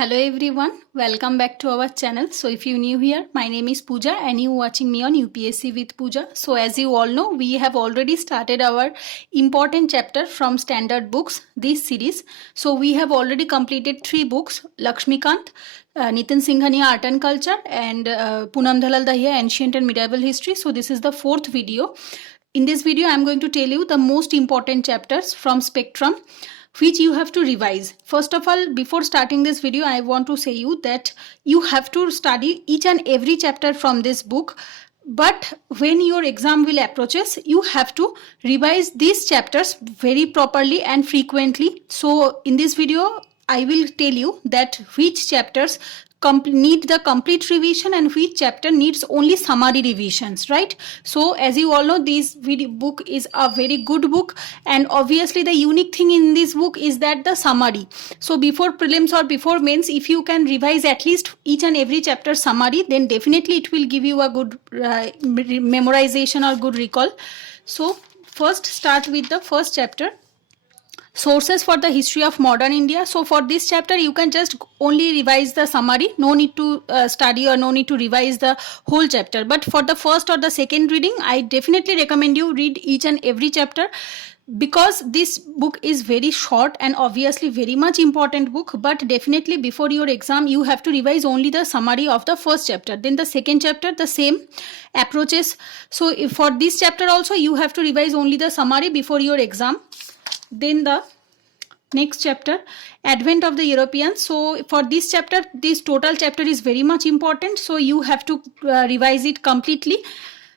Hello everyone, welcome back to our channel. So if you're new here, my name is Pooja and you watching me on UPSC with Pooja. So as you all know, we have already started our important chapter from standard books, this series. So we have already completed 3 books, Lakshmikant, Nitin Singhania Art and Culture and Poonam Dhalal Dahiya Ancient and Medieval History. So this is the 4th video. In this video, I'm going to tell you the most important chapters from Spectrum which you have to revise. First of all, before starting this video, I want to say you that you have to study each and every chapter from this book. But when your exam will approaches, you have to revise these chapters very properly and frequently. So in this video, I will tell you that which chapters need the complete revision and which chapter needs only summary revisions, right? So as you all know, this book is a very good book, and obviously the unique thing in this book is that the summary. So before prelims or before mains, if you can revise at least each and every chapter summary, then definitely it will give you a good memorization or good recall. So first start with the first chapter, Sources for the History of Modern India. So for this chapter, you can just only revise the summary. No need to study or no need to revise the whole chapter. But for the first or the second reading, I definitely recommend you read each and every chapter, because this book is very short and obviously very much important book. But definitely before your exam, you have to revise only the summary of the first chapter. Then the second chapter, the same approaches. So if for this chapter also, you have to revise only the summary before your exam. Then the next chapter, Advent of the Europeans. So for this chapter, this total chapter is very much important. So you have to revise it completely.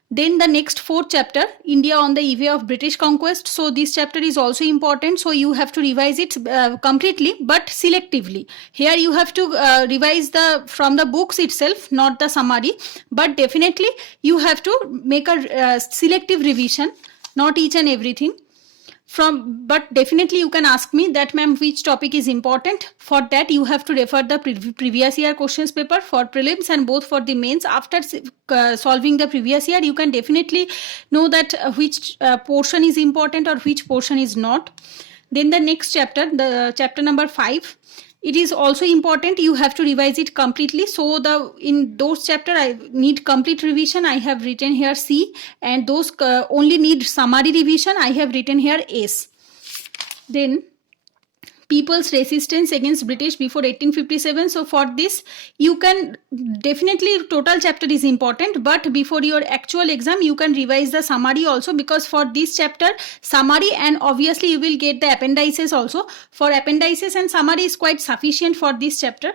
Then the next 4th chapter, India on the Eve of British Conquest. So this chapter is also important. So you have to revise it completely but selectively. Here you have to revise from the books itself, not the summary. But definitely you have to make a selective revision, not each and everything. But definitely you can ask me that, ma'am, which topic is important. For that you have to refer the previous year questions paper for prelims and both for the mains. After solving the previous year, you can definitely know that which portion is important or which portion is not. Then the next chapter, the chapter number 5, it is also important. You have to revise it completely. So in those chapter I need complete revision, I have written here C, and those only need summary revision, I have written here S. Then People's Resistance against British before 1857. So for this, you can definitely, total chapter is important, but before your actual exam, you can revise the summary also, because for this chapter, summary and obviously you will get the appendices also. For appendices and summary is quite sufficient for this chapter.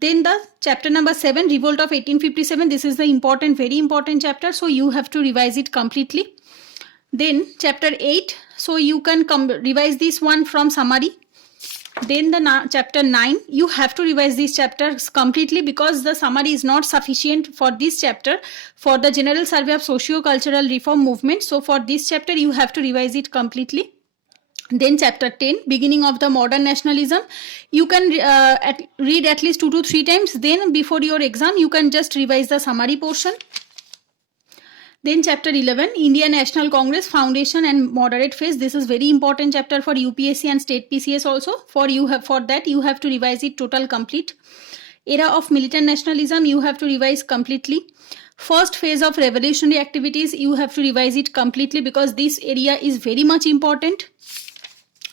Then the chapter number 7, Revolt of 1857. This is the important, very important chapter. So you have to revise it completely. Then chapter 8. So you can revise this one from summary. Then the chapter 9, you have to revise these chapters completely, because the summary is not sufficient for this chapter for the general survey of socio-cultural reform movement. So for this chapter, you have to revise it completely. Then chapter 10, Beginning of the Modern Nationalism. You can read at least 2 to 3 times. Then before your exam, you can just revise the summary portion. Then chapter 11, Indian National Congress Foundation and Moderate Phase. This is very important chapter for UPSC and state PCS also. For that you have to revise it total complete. Era of Militant Nationalism, you have to revise completely. First phase of revolutionary activities, you have to revise it completely, because this area is very much important.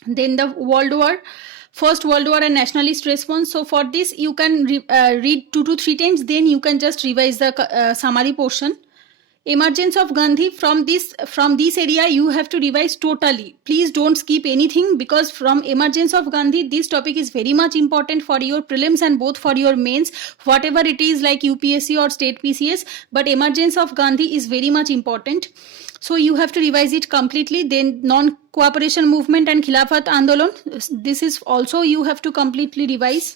Then the First World War and Nationalist Response. So for this you can read 2 to 3 times. Then you can just revise the summary portion. Emergence of Gandhi. From this area you have to revise totally. Please don't skip anything, because from Emergence of Gandhi, this topic is very much important for your prelims and both for your mains, whatever it is, like UPSC or state PCS. But Emergence of Gandhi is very much important. So you have to revise it completely. Then Non-Cooperation Movement and Khilafat Andolan. This is also you have to completely revise.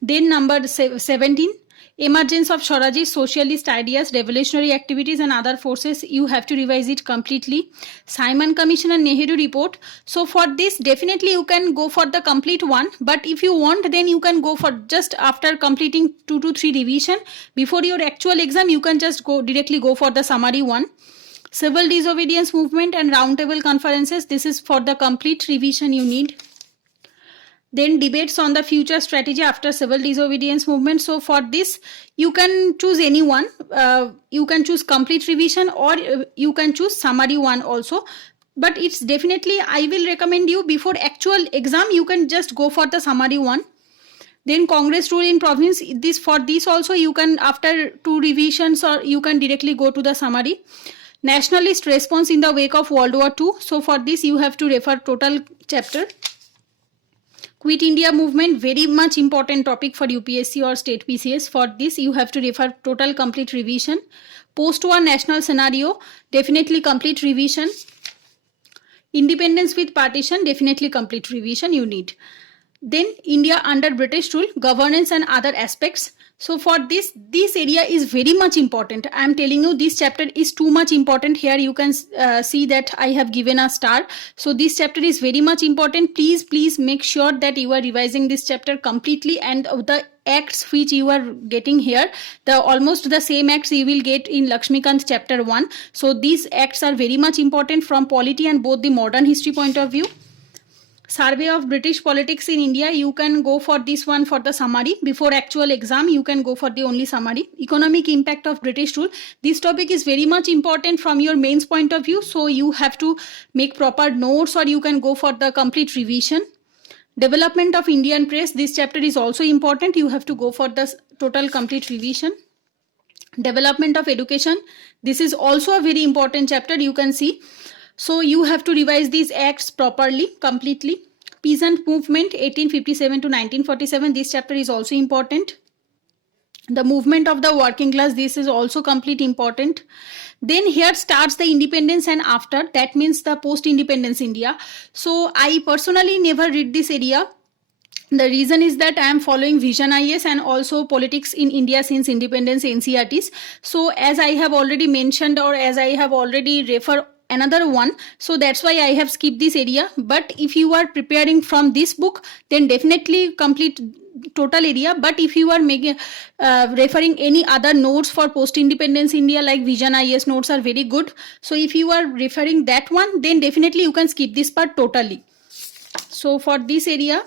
Then number 17. Emergence of Swarajist Socialist Ideas, Revolutionary Activities and Other Forces. You have to revise it completely. Simon Commission and Nehru Report. So for this, definitely you can go for the complete one. But if you want, then you can go for just after completing 2 to 3 revision. Before your actual exam, you can just directly go for the summary one. Civil Disobedience Movement and Roundtable Conferences. This is for the complete revision you need. Then debates on the future strategy after civil disobedience movement. So for this, you can choose any one. You can choose complete revision, or you can choose summary one also. But it's definitely, I will recommend you before actual exam, you can just go for the summary one. Then Congress rule in province, for this also you can, after 2 revisions, or you can directly go to the summary. Nationalist response in the wake of World War II. So for this you have to refer total chapter. Quit India movement, very much important topic for UPSC or state PCS. For this you have to refer total complete revision. Post-war national scenario, definitely complete revision. Independence with partition, definitely complete revision you need. Then India under British rule, governance and other aspects. So for this area is very much important. I am telling you, this chapter is too much important. Here you can see that I have given a star. So this chapter is very much important. Please make sure that you are revising this chapter completely, and the acts which you are getting here, almost the same acts you will get in Lakshmikant chapter 1. So these acts are very much important from polity and both the modern history point of view. Survey of British politics in India, you can go for this one for the summary. Before actual exam, you can go for the only summary. Economic impact of British rule. This topic is very much important from your mains point of view. So you have to make proper notes, or you can go for the complete revision. Development of Indian press. This chapter is also important. You have to go for the total complete revision. Development of education. This is also a very important chapter, you can see. So you have to revise these acts properly, completely. Peasant movement 1857 to 1947. This chapter is also important. The movement of the working class. This is also completely important. Then here starts the independence and after. That means the post-independence India. So I personally never read this area. The reason is that I am following Vision IAS and also politics in India since independence NCERTs. So as I have already mentioned, or as I have already referred another one, so that's why I have skipped this area. But if you are preparing from this book, then definitely complete total area. But if you are making referring any other notes for post-independence India, like Vision IAS notes are very good. So if you are referring that one, then definitely you can skip this part totally. So for this area,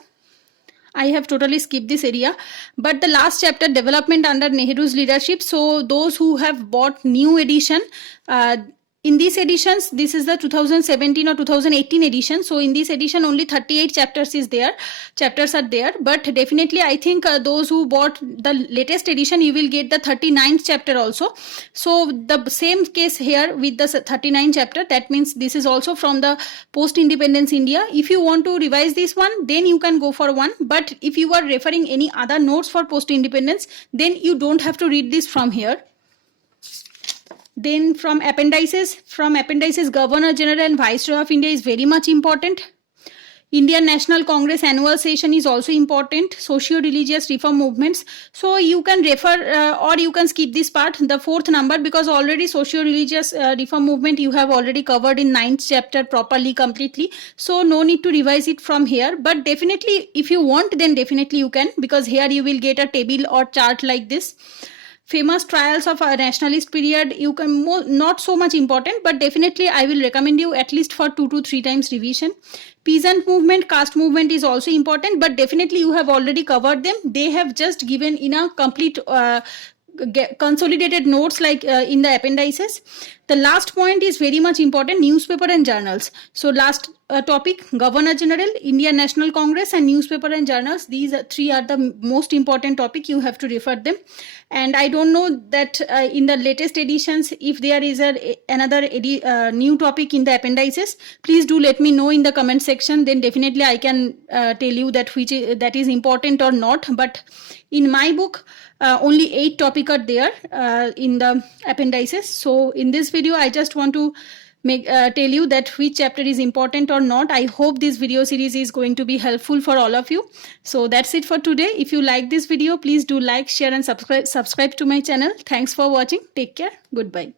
I have totally skipped this area. But the last chapter, development under Nehru's leadership. So those who have bought new edition, in these editions, this is the 2017 or 2018 edition. So in this edition, only 38 chapters are there. But definitely, I think those who bought the latest edition, you will get the 39th chapter also. So the same case here with the 39th chapter. That means this is also from the post-independence India. If you want to revise this one, then you can go for one. But if you are referring any other notes for post-independence, then you don't have to read this from here. Then from appendices, Governor General and Viceroy of India is very much important. Indian National Congress annual session is also important. Socio-religious reform movements. So you can refer or you can skip this part, the 4th number, because already socio-religious reform movement you have already covered in 9th chapter properly, completely. So no need to revise it from here. But definitely if you want, then definitely you can, because here you will get a table or chart like this. Famous trials of a nationalist period, you can not so much important, but definitely I will recommend you at least for 2 to 3 times revision. Peasant movement, caste movement is also important, but definitely you have already covered them. They have just given in a complete consolidated notes like in the appendices. The last point is very much important, newspaper and journals. So last topic, Governor General, Indian National Congress and newspaper and journals. These 3 are the most important topic. You have to refer them. And I don't know that in the latest editions, if there is another new topic in the appendices, please do let me know in the comment section. Then definitely I can tell you that that is important or not. But in my book, only 8 topics are there in the appendices. So in this video, I just want to tell you that which chapter is important or not. I hope this video series is going to be helpful for all of you. So that's it for today. If you like this video, please do like, share and subscribe to my channel. Thanks for watching. Take care. Goodbye.